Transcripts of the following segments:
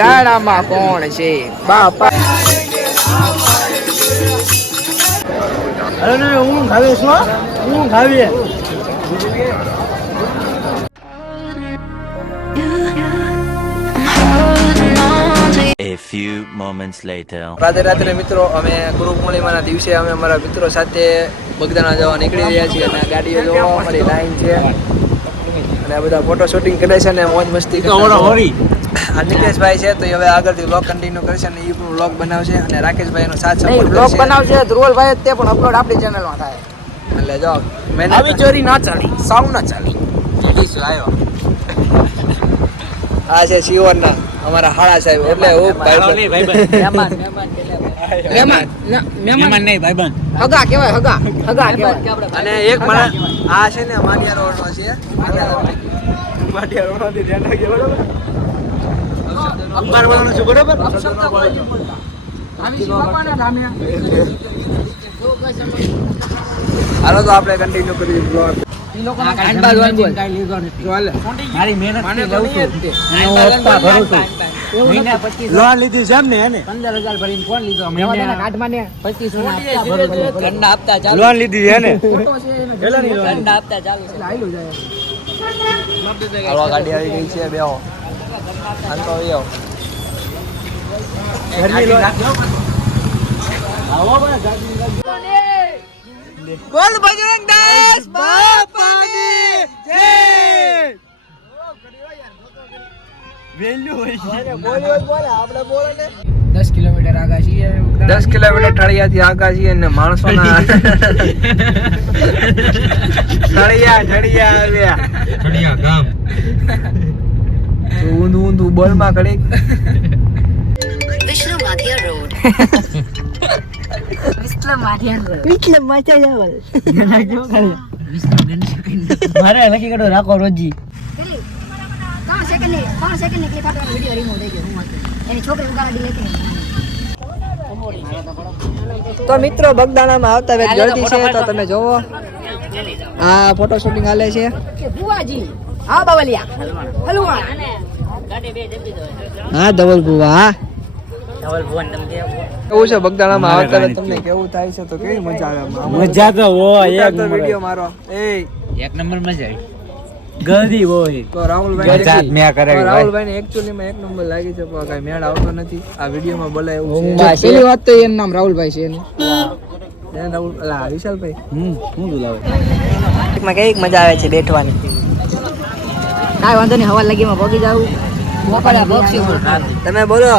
દાડામાં કોણ છે બાપા? અરે હું ખાવી છું, હું ખાવી. A few moments later. રાત્રે મિત્રો અમે ગુરુ પૂર્ણિમાના દિવસે અમે અમારા મિત્રો સાથે બગદાણા જવા નીકળી રહ્યા છીએ અને ગાડીઓ જોવા અમારી લાઈન છે અને આ બધા ફોટો શૂટિંગ કરે છે અને મોજ મસ્તી કરે આ નિકેશભાઈ છે તો એ હવે આગળથી વ્લોગ કન્ટિન્યુ કરશે અને એ પણ વ્લોગ બનાવશે અને રાકેશભાઈ એનો સાથ સપોર્ટ કરશે. વ્લોગ બનાવશે ધ્રુવલભાઈ તે પણ અપલોડ આપણી ચેનલમાં થાય એટલે જો મેં આવી ચોરી ના ચાલી સાવ ના ચાલી શું આવ્યો. આ છે શિવરના અમારા હાળા સાહેબ એટલે હું મહેમાન નહીં ભાઈબંધ હગા કહેવાય હગા કહેવાય. અને એક મારા આ છે ને માડિયા રોડનો છે માડિયા રોડમાંથી ધ્યાન રાખજો બરોબર. અંબાર વાળાનો છે બરોબર. હાલો તો આપણે કન્ટિન્યુ કરીએ બ્લોગ. લોન લીધી છે એમ ને એને 15,000 ભરીને ફોન લીધો લોન લીધી છે એને ગાડી આવી ગઈ છે બેહો અંતો આવ્યો બોલ બજરંગ દાસ બાપાની જય. વેલ્યુ હોય છે બોલ આપણે બોલે ને 10 કિલોમીટર આગા છીએ 10 કિલોમીટર ઠળિયાથી આગા છીએ અને માણસોના ઠળિયા ગામ ઊંધું બોલમાં કડી વિષ્ણુ માધિયા રોડ મારે લખી કાઢો રાખો રોજી. તો મિત્રો બગદાણામાં આવતા વેત જલ્દી છે તો તમે જોવો આ ફોટો શૂટિંગ હાલે છે. હા બાવલિયા હલવા હા ધવલ ભુવા એવું છે બગદાણામાં આવતા તમને કેવું થાય છે તો કેવી મજા આવે? મજા તો હોય એક વિડિયો મારો એક નંબર મજા આવી ગધી હોય તો રાહુલભાઈ ને એક્ચ્યુઅલી માં એક નંબર લાગી છે પણ કઈ મેળ આવતો નથી આ વિડિયોમાં બોલે એવું છે. પેલી વાત તો એનું નામ રાહુલભાઈ છે એનું રાહુલ અલા વિશાલભાઈ હું બોલાવે માં કેવી મજા આવે છે બેઠવાની. કાઈ વાંધો નહીં હવા લાગીમાં ભોગી જાવ મોકળા બોક્સી તમે બોલો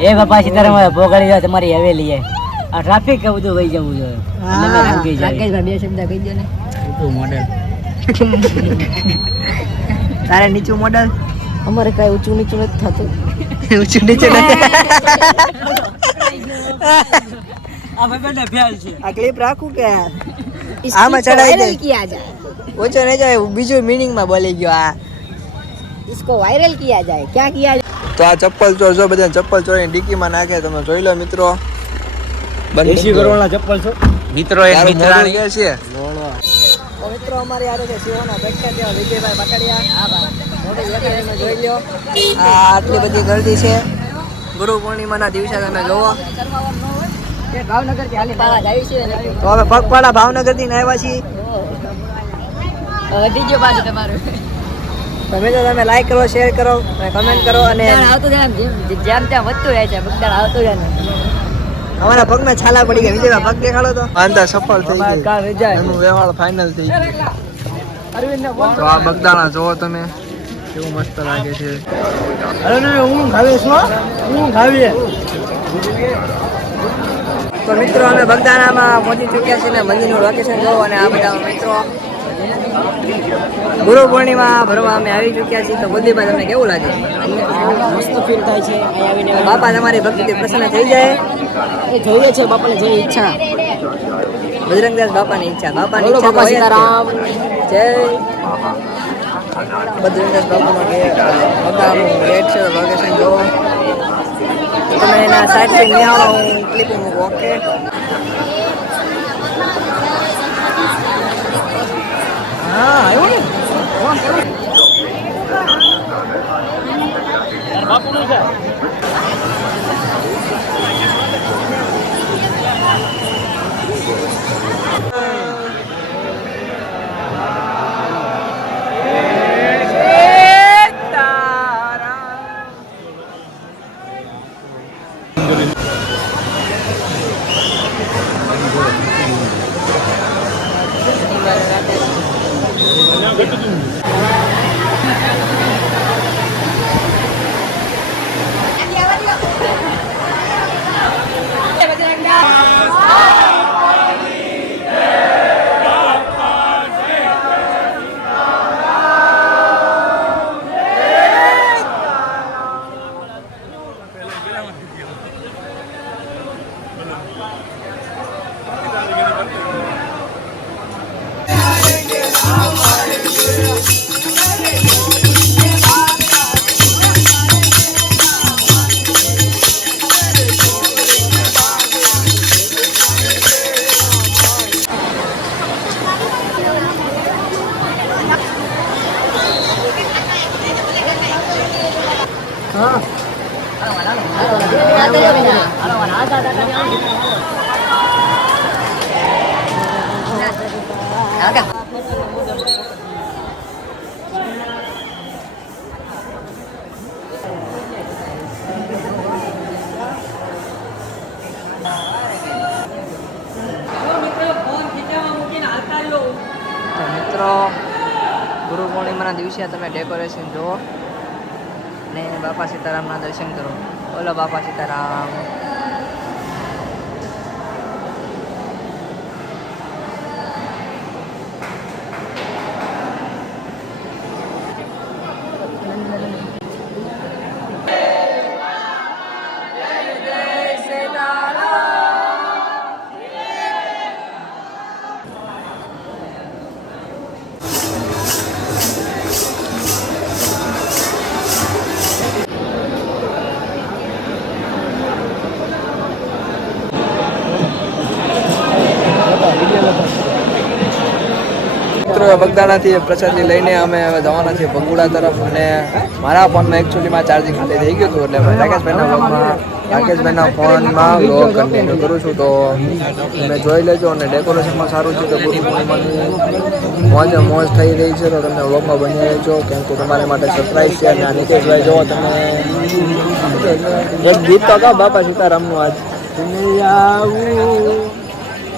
એ બાપા સીતારામ ભોગાડી જાવ તમારી હવેલી છે આ ટ્રાફિક કે બધું વહી જવું જોઈએ. રાકેશભાઈ બે શબ્દ કહી દો ને. મોડેલ તારે નીચું મોડેલ અમારે કઈ ઊંચું નીચું નથી થતું. ઊંચું નીચું નથી આ ભાઈ ફેલ છે આ ક્લિપ રાખું કે આમાં ચડાઈ દે કિયા જાય ઓછો નહીં જાય બીજું મીનિંગ માં બોલી ગયો આ इसको वायरल किया जाए क्या किया जाए. તો આ ચપ્પલ ચોર જો બધા ચપ્પલ ચોરીને ડીકી માં નાખે તમે જોઈ લો મિત્રો. 80 કરોડના ચપ્પલ છો મિત્રો એક મિત્રાણી કે છે તો મિત્રો અમારી આરે છે શિવના પ્રખ્યાત એવા વિજયભાઈ બકડિયા મોટી વેકેશનમાં જોઈ લ્યો આ આટલી બધી ગર્દી છે ગુરુ પૂર્ણિમાના દિવસે તમે જોવો ભાવનગર થી હાલી પાવા જાય છે તો હવે પગપાળા ભાવનગર થી આવ્યા છીએ ડીજો બાજુ તમારું તમે તો તમે લાઈક કરો શેર કરો કમેન્ટ કરો અને આવતો જેમ ત્યાં વધતું રહે છે બગદાણા આવતો જાય ને અમારા પગમાં છાલા પડી ગયા વિજયભાઈ પગ દેખાડો તો આંધા સફળ થઈ ગઈ એનું વ્યવહાર ફાઇનલ થઈ ગયું તો આ બગદાણા જોવો તમે કેવું મસ્ત લાગે છે અરે હું ખાવી છું હું ખાવી તો મિત્રો અમે બગદાણામાં પહોંચી ચૂક્યા છીએ ને મંદિરનું લોકેશન જોવો અને આ બધા મિત્રો ગુરુ પૂર્ણિમા ભરવા અમે આવી ચૂક્યા છીએ તો બુદ્ધિભાઈ તમને કેવું લાગે? મસ્ત ફીલ થાય છે અહીં આવીને બાપા તમારી ભક્તિ પ્રસન્ન થઈ જાય એ જોઈએ છે બાપાની જે ઈચ્છા બજરંગદાસ બાપાની ઈચ્છા બાપા સીતારામ જય બજરંગદાસ બાપાનો ગેટ છે લોકેશન જોવો તમે એના સાઈડથી નિહાળો હું ક્લિપ મૂકું ઓકે મિત્રો ગુરુ પૂર્ણિમાના દિવસે તમે ડેકોરેશન જુઓ અને બાપા સીતારામના દર્શન કરો. બોલો બાપા સીતારામ. મિત્રો બગદાણાથી પ્રસાદી લઈને અમે હવે જવાના છીએ ભગુડા તરફ. અને મારા ફોનમાં એકચ્યુઅલીમાં ચાર્જિંગ ખાલી થઈ ગયું હતું, એટલે રાકેશભાઈના ફોનમાં વ્લોગ કન્ટિન્યુ કરું છું. તો તમે જોઈ લેજો. અને ડેકોરેશનમાં સારું છે તો ગુરુ પૂર્ણિમાની મોજ થઈ રહી છે, તો તમને વ્લોગમાં બની રહેજો, કેમ કે તમારા માટે સરપ્રાઈઝ છે. અને આ નિકેશભાઈ જો તમે એક ગીત તો ગાઓ બાપા સીતારામનું. આજ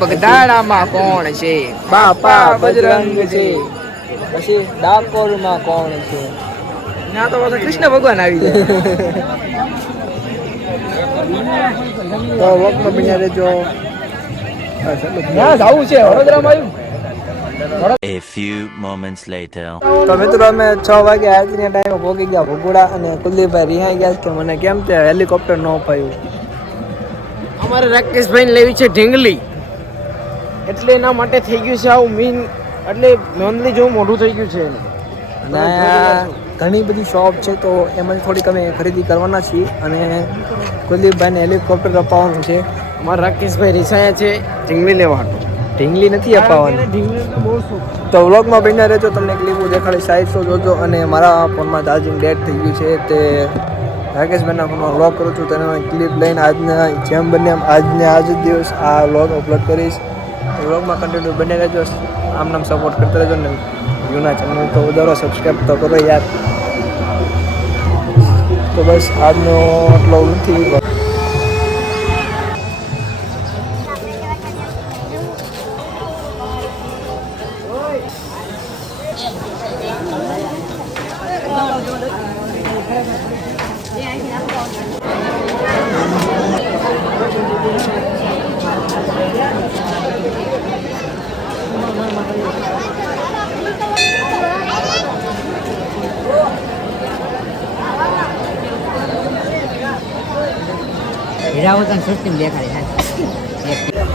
બગદાણામાં કોણ છે? બાપા બજરંગ છે. પછી ડાકોરમાં કોણ છે? ના તો પાછા કૃષ્ણ ભગવાન આવી જાય. તો વોકમાં બન્યા રહેજો. ના જાવું છે વડોદરામાં આવ્યું. A few moments later. તો મિત્રો અમે 6 વાગે આરતીના ટાઈમે પહોંચી ગયા ભગુડા. અને કુલદીપભાઈ રિહાઈ ગયા કે મને કેમ તે હેલિકોપ્ટર ન અપાયું. અમારે રાકેશભાઈને લેવી છે ઢીંગલી, એટલે એના માટે થઈ ગયું છે આવું મીન, એટલે નોંધલી જેવું મોઢું થઈ ગયું છે. અને ઘણી બધી શોપ છે, તો એમાંથી થોડીક અમે ખરીદી કરવાના છીએ. અને કુલદીપભાઈને હેલિકોપ્ટર અપાવવાનું છે. અમારા રાકેશભાઈ રિસાયા છે ઢીંગલી લેવા. ઢીંગલી નથી અપાવવાની. તો વ્લોગમાં બન્યા રહેજો, તમને ક્લિપો દેખાડી સાઈડ તો જોજો. અને મારા ફોનમાં ચાર્જિંગ ડેડ થઈ ગયું છે, તે રાકેશભાઈના ફોનમાં વ્લોગ કરું છું. તેને ક્લિપ લઈને આજના જેમ બને એમ આજ જ દિવસ આ વ્લોગ અપલોડ કરીશ. વ્લોગમાં કન્ટિન્યુ બને રહેજો. આમ નામ સપોર્ટ કરતા રહેજો. ને યુના ચેનલ તો વધારો સબસ્ક્રાઈબ તો કરો યાર. તો બસ આજનો આટલો નથી.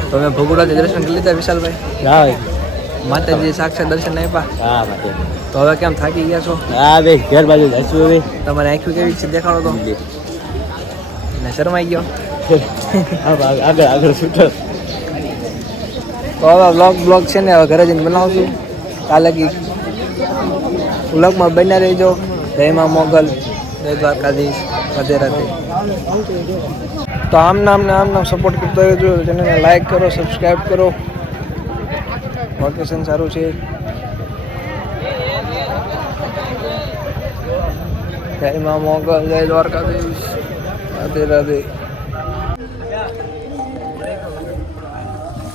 તો મેં ભગુડાથી દર્શન કરી લીધા વિશાલભાઈ. માતાજી સાક્ષાત દર્શન આપ્યા. તો હવે કેમ થાકી ગયા છો? હા ભાઈ, ઘર બાજુ જઈશું હવે. તમારે આંખી કેવી છે દેખાડો તો. ને શરમાઈ ગયો. આગળ આગળ શૂટર. તો હવે બ્લોગ છે ને હવે ઘરે જઈને બનાવશું. કાલે વ્લોગમાં બન્યા રહેજો. જય મા મોગલ, જય દ્વારકાધીશ, રાધે રાધે. તો આમ નામ સપોર્ટ કરતો રહેજો. ચેનલને લાઈક કરો, સબસ્ક્રાઈબ કરો. લોકેશન સારું છે. જય મા મોગલ, જય દ્વારકાધીશ, રાધે રાધે.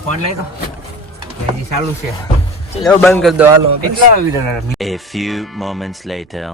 ફોન લઈ તો હજી ચાલુ છે. એવો બંધ કરી દો હાલો. કેટલા video A few moments later.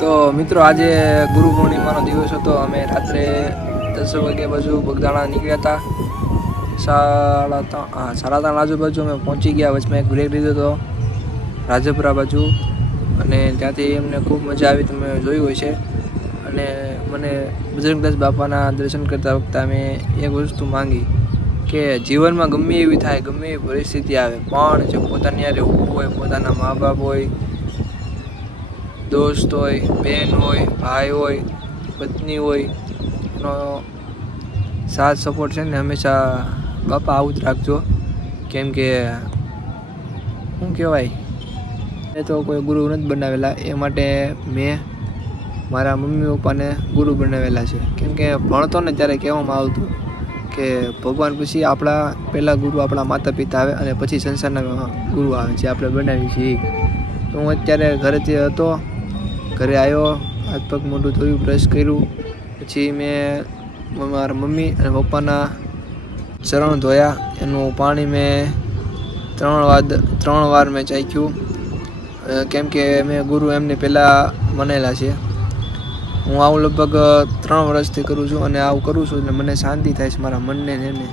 તો મિત્રો આજે ગુરુ પૂર્ણિમાનો દિવસ હતો. અમે રાત્રે 10 વાગ્યા બાજુ બગદાણા નીકળ્યા હતા. 3:30 આજુબાજુ અમે પહોંચી ગયા. વચમાં એક બ્રેક લીધો હતો રાજપુરા બાજુ, અને ત્યાંથી અમને ખૂબ મજા આવી, તમે જોયું હોય છે. અને મને બજરંગદાસ બાપાના દર્શન કરતા વખતે અમે એક વસ્તુ માંગી કે જીવનમાં ગમે એવી થાય, ગમે એવી પરિસ્થિતિ આવે, પણ જો પોતાની યારે ઊભું હોય, પોતાના મા બાપ હોય, દોસ્ત હોય, બહેન હોય, ભાઈ હોય, પત્ની હોય, એનો સાથ સપોર્ટ છે ને હંમેશા બાપા આવું જ રાખજો. કેમ કે શું કહેવાય, એ તો કોઈ ગુરુ નથી બનાવેલા, એ માટે મેં મારા મમ્મી પપ્પાને ગુરુ બનાવેલા છે. કેમ કે ભણતો ને ત્યારે કહેવામાં આવતું કે ભગવાન પછી આપણા પહેલાં ગુરુ આપણા માતા પિતા આવે અને પછી સંસારના ગુરુ આવે જે આપણે બનાવીએ છીએ. તો હું અત્યારે ઘરેથી હતો, ઘરે આવ્યો, હાથ પગ મોઢું ધોયું, બ્રશ કર્યું, પછી મેં મારા મમ્મી અને પપ્પાના ચરણ ધોયા. એનું પાણી મેં 3 વાર મેં ચાખ્યું. કેમ કે મેં ગુરુ એમને પહેલાં મનેલા છે. હું આવું લગભગ 3 વર્ષથી કરું છું, અને આવું કરું છું એટલે મને શાંતિ થાય છે મારા મનને ને એમને.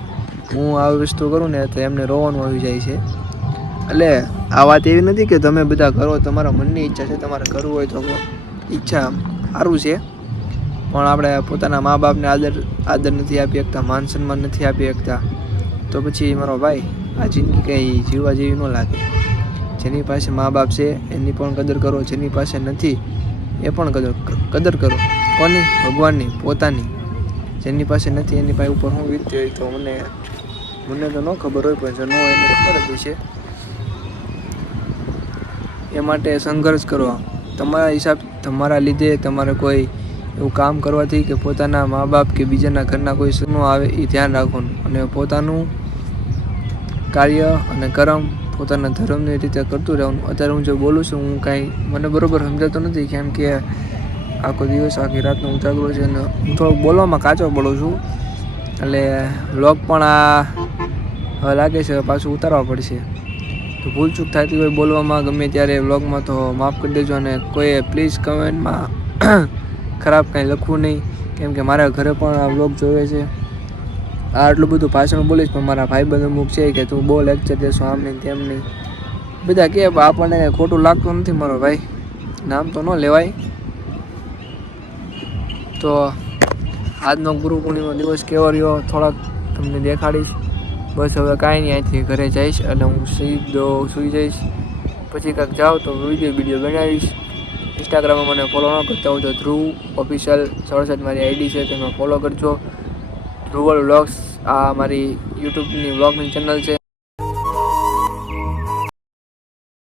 હું આવી વસ્તુ કરું ને તો એમને રોવાનું આવી જાય છે. એટલે આ વાત એવી નથી કે તમે બધા કરો, તમારા મનની ઈચ્છા છે, તમારે કરવું હોય તો ઈચ્છા સારું છે, પણ આપણે પોતાના મા બાપને આદર નથી આપી શકતા, માન સન્માન નથી આપી શકતા, તો પછી મારો ભાઈ આ જિંદગી કંઈ જીવવા જેવી ન લાગે. જેની પાસે મા બાપ છે એની પણ કદર કરો, જેની પાસે નથી એ પણ કદર કરો. કોની? ભગવાનની, પોતાની. જેની પાસે નથી એની પાસે ઉપર હું વીતતી હોય તો મને તો ન ખબર હોય, પણ જો ન હોય એને ખબર જ છે. એ માટે સંઘર્ષ કરો. તમારા હિસાબ, તમારા લીધે તમારે કોઈ એવું કામ કરવાથી કે પોતાના મા બાપ કે બીજાના ઘરના કોઈ ન આવે એ ધ્યાન રાખવાનું, અને પોતાનું કાર્ય અને કર્મ પોતાના ધર્મની રીતે કરતું રહેવાનું. અત્યારે હું જે બોલું છું હું કાંઈ મને બરાબર સમજાતો નથી, કેમ કે આખો દિવસ આખી રાતનો ઉજાગરો છે અને હું થોડોક બોલવામાં કાચો પડું છું. એટલે વ્લોગ પણ હવે લાગે છે પાછું ઉતારવા પડશે. તો ભૂલચૂક થતી હોય બોલવામાં ગમે ત્યારે વ્લોગમાં તો માફ કરી દેજો. અને કોઈએ પ્લીઝ કમેન્ટમાં ખરાબ કાંઈ લખવું નહીં, કેમ કે મારા ઘરે પણ આ વ્લોગ જોવે છે. આટલું બધું ભાષણ બોલીશ પણ મારા ભાઈબંધ અમુક છે કે તું બહુ લેક્ચર દેશો, આમ નહીં તેમ નહીં, બધા કહે આપણને ખોટું લાગતું નથી. મારો ભાઈ નામ તો ન લેવાય. તો આજનો ગુરુ પૂર્ણિમાનો દિવસ કેવો રહ્યો થોડાક તમને દેખાડીશ. બસ હવે કાંઈ નહીં, અહીંથી ઘરે જઈશ અને હું સૂઈ જઈશ. પછી કાંઈક જાઉં તો વિડીયો બનાવીશ. ઇન્સ્ટાગ્રામમાં મને ફોલો ન કરતા હોય તો ધ્રુવ ઓફિશિયલ 67 મારી આઈડી છે, તેમાં ફોલો કરજો. ધ્રુવલ વ્લોગ્સ આ મારી યુટ્યુબની વ્લોગની ચેનલ છે.